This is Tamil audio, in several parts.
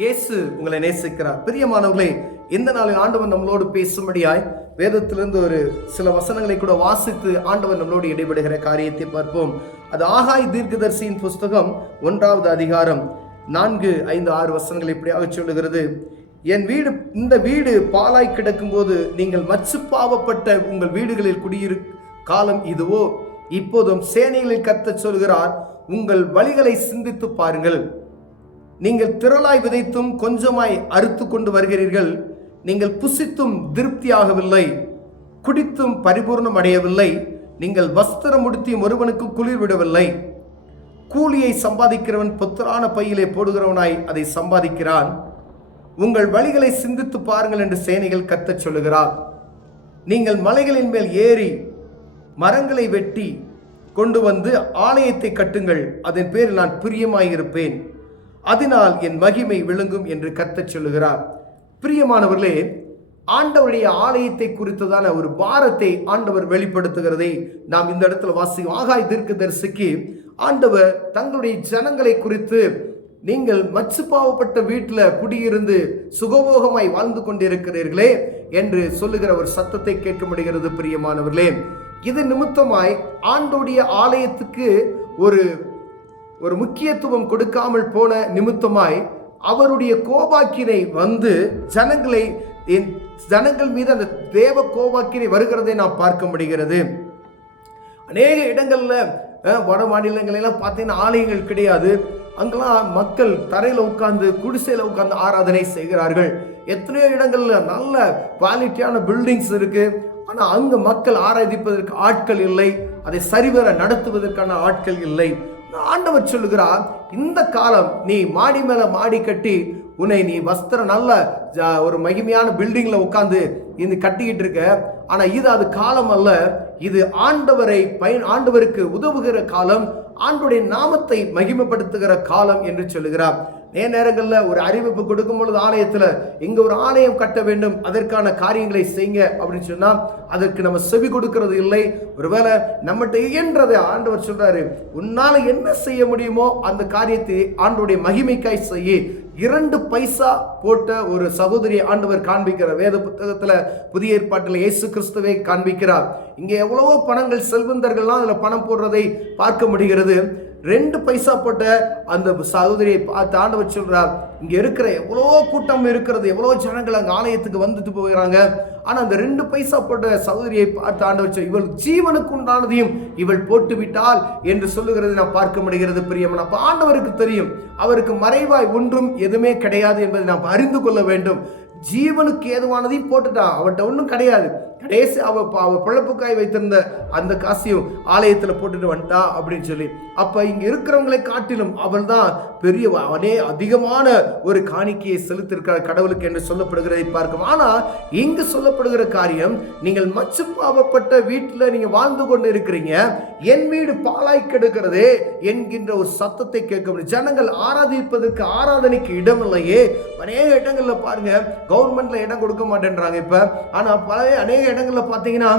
இயேசு உங்களை நேசிக்கிறார். பிரியமானவர்களே, இந்த நாளில் ஆண்டவர் நம்மளோடு பேசும்படியாய் வேதத்திலிருந்து ஒரு சில வசனங்களை கூட வாசித்து ஆண்டவர் நம்மளோடு இடைபடுகிற காரியத்தை பார்ப்போம். அது ஆகாய் தீர்க்கதரிசியின் புஸ்தகம் 1வது அதிகாரம் 4, 5, 6 வசனங்கள் இப்படியாக சொல்லுகிறது. இந்த வீடு பாலாய் கிடக்கும் போது நீங்கள் மச்சு பாவப்பட்ட உங்கள் வீடுகளில் குடியிரு காலம் இதுவோ? இப்போதும் சேனைகளில் கர்த்தர் சொல்கிறார், உங்கள் வழிகளை சிந்தித்து பாருங்கள். நீங்கள் திரளாய் விதைத்தும் கொஞ்சமாய் அறுத்து கொண்டு வருகிறீர்கள். நீங்கள் புசித்தும் திருப்தியாகவில்லை, குடித்தும் பரிபூர்ணம் அடையவில்லை. நீங்கள் வஸ்திரம் உடுத்தியும் ஒருவனுக்கு குளிர் விடவில்லை. கூலியை சம்பாதிக்கிறவன் பொத்தரான பையிலே போடுகிறவனாய் அதை சம்பாதிக்கிறான். உங்கள் வழிகளை சிந்தித்து பாருங்கள் என்று சேனைகள் கர்த்தர் சொல்லுகிறார். நீங்கள் மலைகளின் மேல் ஏறி மரங்களை வெட்டி கொண்டு வந்து ஆலயத்தை கட்டுங்கள், அதன் பேரில் நான் பிரியமாயிருப்பேன், அதனால் என் மகிமை விளங்கும் என்று கர்த்தர் சொல்லுகிறார். பிரியமானவர்களே, ஆண்டவருடைய ஆலயத்தை குறித்ததான ஒரு பாரத்தை ஆண்டவர் வெளிப்படுத்துகிறதை நாம் இந்த இடத்துல வாசிக்கும். ஆகாய் தீர்க்கதரிசிக்கு ஆண்டவர் தங்களுடைய ஜனங்களை குறித்து, நீங்கள் மச்சு பாவப்பட்ட வீட்டில் குடியிருந்து சுகபோகமாய் வாழ்ந்து கொண்டிருக்கிறீர்களே என்று சொல்லுகிற ஒரு சத்தத்தை கேட்க முடிகிறது. பிரியமானவர்களே, இது நிமித்தமாய் ஆண்டவருடைய ஆலயத்துக்கு ஒரு முக்கியத்துவம் கொடுக்காமல் போன நிமித்தமாய் அவருடைய கோபாக்கினை வந்து ஜனங்கள் மீது அந்த தேவ கோபாக்கினை வருகிறதை நாம் பார்க்க முடிகிறது. அநேக இடங்கள்ல வட மாநிலங்களெல்லாம் பார்த்தீங்கன்னா ஆலயங்கள் கிடையாது. அங்கெல்லாம் மக்கள் தரையில் உட்கார்ந்து குடிசையில் உட்கார்ந்து ஆராதனை செய்கிறார்கள். எத்தனையோ இடங்கள்ல நல்ல குவாலிட்டியான பில்டிங்ஸ் இருக்கு. ஆனால் அங்கு மக்கள் ஆராதிப்பதற்கு ஆட்கள் இல்லை, அதை சரிவர நடத்துவதற்கான ஆட்கள் இல்லை. ஆண்டவர் சொல்லுகிறார், இந்த காலம் நீ மாடி மேல மாடி கட்டி நீ வஸ்திரம் நல்ல ஒரு மகிமையான பில்டிங்ல உட்கார்ந்து இந்த கட்டிக்கிட்டு இருக்க. ஆனா இது அது காலம் அல்ல. இது ஆண்டவருக்கு உதவுகிற காலம், ஆண்டவருடைய நாமத்தை மகிமைப்படுத்துகிற காலம் என்று சொல்லுகிறார். நேரங்களில் ஒரு அறிவிப்பு கொடுக்கும் பொழுது ஆலயத்தில் இங்க ஒரு ஆலயம் கட்ட வேண்டும், அதற்கான காரியங்களை செய்யுங்க அப்படின்னு சொன்னா அதற்கு நம்ம செவி கொடுக்கிறது இல்லை. ஒருவேளை நம்மகிட்ட இயன்றதை ஆண்டவர் சொல்றாரு, உன்னால என்ன செய்ய முடியுமோ அந்த காரியத்தை ஆண்டவருடைய மகிமைக்காய் செய்ய. 2 பைசா போட்ட ஒரு சகோதரி ஆண்டவர் காண்பிக்கிறார். வேத புத்தகத்துல புதிய ஏற்பாட்டில் இயேசு கிறிஸ்துவை காண்பிக்கிறார். இங்க எவ்வளவோ பணங்கள், செல்வந்தர்கள்லாம் அதுல பணம் போடுறதை பார்க்க முடிகிறது. 2 பைசா போட்ட அந்த சகோதரியை பார்த்து ஆண்டவர் சொல்றார், இங்க இருக்கிற எவ்வளோ கூட்டம் இருக்கிறது, எவ்வளோ ஜனங்கள் அங்க ஆலயத்துக்கு வந்துட்டு போகிறாங்க. ஆனா அந்த 2 பைசா போட்ட சகோதரியை பார்த்து ஆண்டவர், இவள் ஜீவனுக்கு உண்டானதையும் இவள் போட்டு விட்டாள் என்று சொல்லுகிறதை நான் பார்க்க முடிகிறது. பிரியமான, அப்ப ஆண்டவருக்கு தெரியும், அவருக்கு மறைவாய் ஒன்றும் எதுவுமே கிடையாது என்பதை நாம் அறிந்து கொள்ள வேண்டும். ஜீவனுக்கு ஏதுவானதையும் போட்டுட்டான், அவன்கிட்ட ஒன்றும் கிடையாது. கடைசி அவ பிழப்புக்காய் வைத்திருந்த அந்த காசையும் ஆலயத்துல போட்டுட்டு வந்துட்டா அப்படின்னு சொல்லி. அப்ப இங்க இருக்கிறவங்களை காட்டிலும் அவள் தான் பெரிய அதிகமான ஒரு காணிக்கையை செலுத்திருக்கிறார் கடவுளுக்கு என்று சொல்லப்படுகிறதை பார்க்கும். ஆனா இங்கு சொல்லப்படுகிற காரியம், நீங்கள் மச்சு பாவப்பட்ட வீட்டுல நீங்க வாழ்ந்து கொண்டு இருக்கிறீங்க, என் வீடு பாலாய் கெடுக்கிறதே என்கின்ற ஒரு சத்தத்தை கேட்க முடியும். ஜனங்கள் ஆராதிப்பதற்கு ஆராதனைக்கு இடம் இல்லையே. அநேக இடங்கள்ல பாருங்க, கவர்மெண்ட்ல இடம் கொடுக்க மாட்டேன்றாங்க இப்ப. ஆனா அநேக இடங்கள்ல பாத்தீங்கன்னா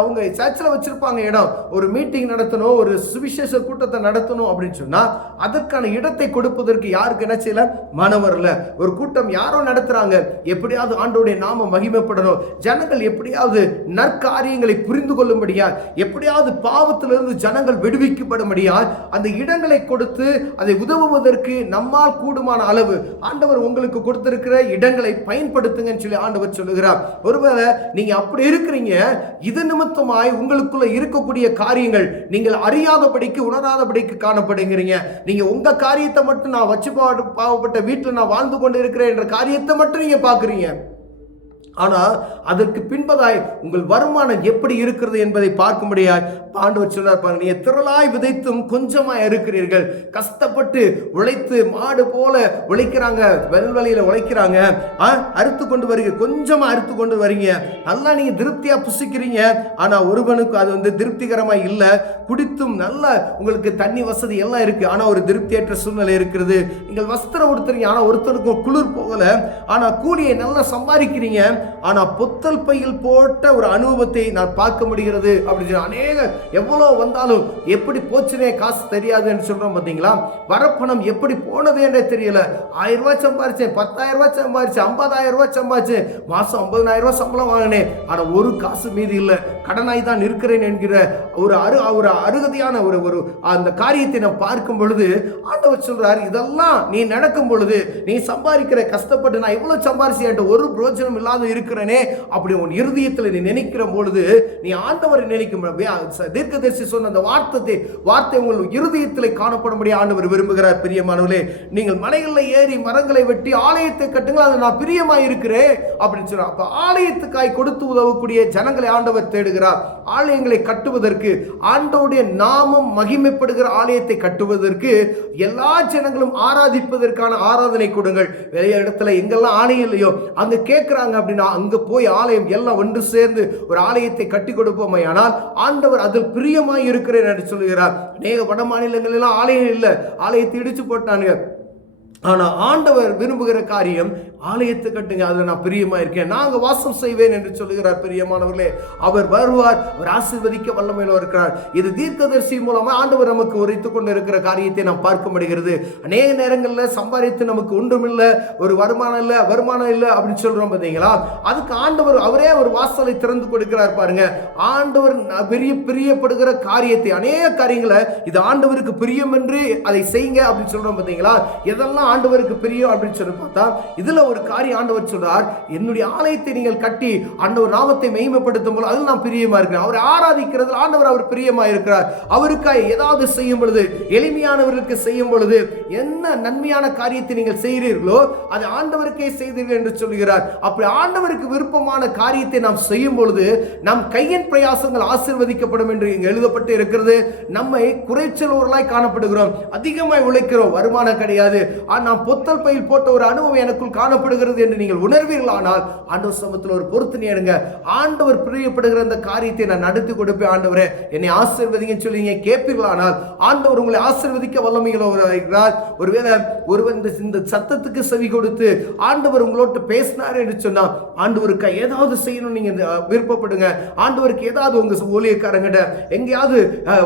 அவங்க சர்ச்சில் வச்சிருப்பாங்க இடம். ஒரு மீட்டிங் நடத்தணும், ஒரு சுவிசேஷ கூட்டத்தை நடத்தணும் அப்படின்னு சொன்னா அதற்கான இடத்தை கொடுப்பதற்கு யாருக்கு என்ன செய்யல, மனம் வரல. ஒரு கூட்டம் யாரோ நடத்துறாங்க, எப்படியாவது ஆண்டவருடைய நாம மகிமைப்படணும், ஜனங்கள் எப்படியாவது நற்காரியங்களை புரிந்து கொள்ளும்படியா, எப்படியாவது பாவத்திலிருந்து ஜனங்கள் விடுவிக்கப்படும்படியா அந்த இடங்களை கொடுத்து அதை உதவுவதற்கு நம்மால் கூடுமான அளவு ஆண்டவர் உங்களுக்கு கொடுத்திருக்கிற இடங்களை பயன்படுத்துங்கன்னு சொல்லி ஆண்டவர் சொல்லுகிறார். ஒருவேளை நீங்க அப்படி இருக்கிறீங்க, இது நிமித்தமாய் உங்களுக்குள்ள இருக்கக்கூடிய காரியங்கள் நீங்கள் அறியாதபடிக்கு, உணராதபடிக்கு காணப்படுகிறீங்க. நீங்க உங்க காரியத்தை மட்டும், நான் வச்சு பாவப்பட்ட வீட்டில் நான் வாழ்ந்து கொண்டு இருக்கிறேன் என்ற காரியத்தை மட்டும் நீங்க பாக்குறீங்க. ஆனால் அதற்கு பின்பதாய் உங்கள் வருமானம் எப்படி இருக்கிறது என்பதை பார்க்க முடியாது. ஆண்டவர் சொல்றார் பாருங்க, நீ திரளாய் விதைத்தும் கொஞ்சமாய் இருக்கிறீர்கள். கஷ்டப்பட்டு உழைத்து மாடு போல உழைக்கிறாங்க, வெல்வெளியில உழைக்கிறாங்க, அறுத்து கொண்டு வருங்க, கொஞ்சமா அறுத்து கொண்டு வரீங்க, நல்லா நீங்க திருப்தியா புசிக்கிறீங்க. ஆனா ஒருவனுக்கு அது திருப்திகரமாய் இல்ல. குடித்தும் நல்ல உங்களுக்கு தண்ணி வசதி எல்லாம் இருக்கு, ஆனா ஒரு திருப்தியற்ற சூழ்நிலை இருக்கிறது. நீங்கள் வஸ்திரம் உடுத்துறீங்க, ஆனா ஒருத்தருக்கும் குளிர் போகல. ஆனா கூலியை நல்லா சம்பாதிக்கிறீங்க, ஆனா புத்தல் பையில் போட்ட ஒரு அனுபவத்தை நான் பார்க்க முடிகிறது அப்படின்னு அநேக எவ்வளவு வந்தாலும் எப்படி போச்சுனே காசு தெரியாதுன்னு சொல்றோம் பார்த்தீங்களா. வரப்பணம் எப்படி போனது என்றே தெரியல. 1000 ரூபாய் சம்பாரிச்சேன், 10,000 ரூபாய் சம்பாரிச்சேன், 50,000 ரூபாய் சம்பாரிச்சேன், மாசம் 50,000 ரூபாய் சம்பளம் வாங்கினேன், ஆனா ஒரு காசு மீதி இல்லை, கடனாய் தான் இருக்கிறேன் என்கிற ஒரு அருகதையான ஒரு அந்த காரியத்தை நான் பார்க்கும் பொழுது ஆண்டவர் சொல்றார், இதெல்லாம் நீ நடக்கும் பொழுது நீ சம்பாதிக்கிற கஷ்டப்பட்டு நான் இவ்வளவு சம்பாரிச்சு ஒரு பிரோஜனம் இல்லாத இருக்கிறேனே அப்படி உன் இருதயத்தில் நீ நினைக்கிற பொழுது நீ ஆண்டவரை நினைக்கும் தீர்க்கதரிசி சொன்ன அந்த வார்த்தை உங்கள் இருதயத்தில் காணப்படும்படி ஆண்டவர் விரும்புகிறார். பிரியமானவர்களே, நீங்கள் மலைகளில் ஏறி மரங்களை வெட்டி ஆலயத்தை கட்டுங்கள், அது நான் பிரியமாய் இருக்கிறேன் அப்படின்னு சொல்றார். அப்ப ஆலயத்துக்காய் கொடுத்து உதவக்கூடிய ஜனங்களை ஆண்டவர் தேடுகிறார். ஆலயங்களை கட்டுவதற்கு, ஆண்டவருடைய நாமம் மகிமைப்படுகிற ஆலயத்தை கட்டுவதற்கு, எல்லா ஜனங்களும் ஆராதிப்பதற்கான ஆராதனை கொடுங்கள். வெளிய இடத்துல எங்கெல்லாம் ஆலயம் இல்லையோ அங்க கேட்கிறாங்க அப்படின்னா அங்க போய் ஆலயம் எல்லாம் ஒன்று சேர்ந்து ஒரு ஆலயத்தை கட்டி கொடுப்போமே. ஆனால் ஆண்டவர் அதில் பிரியமாய் இருக்கிறேன் என்று சொல்லுகிறார். அநேக வட மாநிலங்களெல்லாம் ஆலயம் இல்லை, ஆலயத்தை இடிச்சு போட்டானுங்க. ஆனா ஆண்டவர் விரும்புகிற காரியம் ஆலயத்தை கட்டுங்க, அதுல நான் பிரியமா இருக்கேன், நாங்க வாசம் செய்வேன் என்று சொல்லுகிறார். பிரியமானவர்களே, அவர் வருவார், அவர் ஆசீர்வதிக்க வல்லமையில இருக்கிறார். இது தீர்க்கதரிசி மூலமா ஆண்டவர் நமக்கு உரைத்துக் கொண்டு இருக்கிற காரியத்தை நாம் பார்க்க முடிகிறது. அநேக நேரங்கள்ல சம்பாதித்து நமக்கு ஒன்றும் இல்லை, ஒரு வருமானம் இல்லை அப்படின்னு சொல்றோம் பார்த்தீங்களா. அதுக்கு ஆண்டவர் அவரே ஒரு வாசலை திறந்து கொடுக்கிறார். பாருங்க, ஆண்டவர் பிரியப்படுகிற காரியத்தை, அநேக காரியங்களை இது ஆண்டவருக்கு பிரியம் என்று அதை செய்யுங்க அப்படின்னு சொல்றோம் பார்த்தீங்களா. எதெல்லாம் ஆண்டவருக்கு பிரியம் அப்படின்னு சொல்லி பார்த்தா இதுல ஒரு காரியம் ஆண்டவர் சொல்றார், என்னுடைய ஆலயத்தை நீங்கள் கட்டி ஆண்டவர் நாமத்தை மகிமைப்படுத்தும் போது அதில் நான் பிரியமா இருக்கிறேன். அவரை ஆராதிக்கிறது ஆண்டவர் அவர் பிரியமா இருக்கிறார். அவருக்காக ஏதாவது செய்யும் பொழுது, எளிமையானவர்களுக்கு செய்யும் பொழுது, என்ன நன்மையான காரியத்தை நீங்கள் செய்கிறீர்களோ அது ஆண்டவருக்கே செய்தீர்கள் என்று சொல்கிறார். அப்படி ஆண்டவருக்கு விருப்பமான காரியத்தை நாம் செய்யும் பொழுது நம் கையின் பிரயாசங்கள் ஆசீர்வதிக்கப்படும் என்று இங்கு எழுதப்பட்டு இருக்கிறது. நம்மை குறைச்சலோர்களாய் காணப்படுகிறோம், அதிகமாய் உழைக்கிறோம், வருமானம் கிடையாது, நாம் பொத்தல் பையில் போட்ட ஒரு அனுபவம் எனக்குள் காணப்படுகிறது என்று நீங்கள் உணர்வீர்களானால் ஆண்டவர் சமூகத்தில் ஒரு பொறுத்து எடுங்க. ஆண்டவர் பிரியப்படுகிற அந்த காரியத்தை நான் நடத்தி கொடுப்பேன், ஆண்டவரே என்னை ஆசீர்வதிங்கன்னு சொல்லி நீங்க கேட்பீர்களானால் ஆண்டவர் உங்களை ஆசீர்வதிக்க வல்லமையுள்ளவராகிறார். ஒருவேளை ஒருவன் இந்த சத்தத்துக்கு செவி கொடுத்து ஆண்டவர் உங்களோட பேசினார் என்று சொன்னா ஆண்டவருக்கு ஏதாவது செய்யணும் நீங்க விருப்பப்படுங்க. ஆண்டவருக்கு ஏதாவது உங்க ஊழியக்காரங்கிட்ட எங்கேயாவது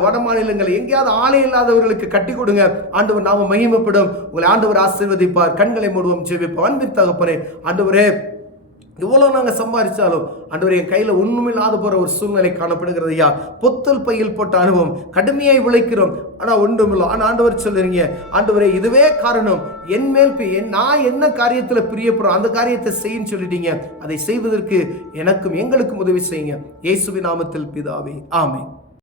வட மாநிலங்கள் எங்கேயாவது ஆலயம் இல்லாதவர்களுக்கு கட்டி கொடுங்க, ஆண்டவர் நாம மகிமைப்படும், உங்களை ஆண்டவர் ஆசீர்வதிப்பார். கண்களை மூடுவோம், ஜெபிப்போம். அன்பின் தகப்பனே, ஆண்டவரே இவ்வளவு நாங்க சம்பாதிச்சாலும் ஆண்டவரே என் கையில ஒண்ணுமில்லாத போற ஒரு சூழ்நிலை காணப்படுகிறது ஐயா. பொத்தல் பையில் போட்ட அனுபவம், கடுமையாய் உழைக்கிறோம் ஆனா ஒன்றுமில்லை. ஆனா ஆண்டவர் சொல்லுறீங்க, ஆண்டவரே இதுவே காரணம், என் மேல் நான் என்ன காரியத்துல பிரியப்படுறோம் அந்த காரியத்தை செய்யுன்னு சொல்லிட்டீங்க. அதை செய்வதற்கு எனக்கும் எங்களுக்கும் உதவி செய்யுங்க. இயேசுவின் நாமத்தில் பிதாவே, ஆமென்.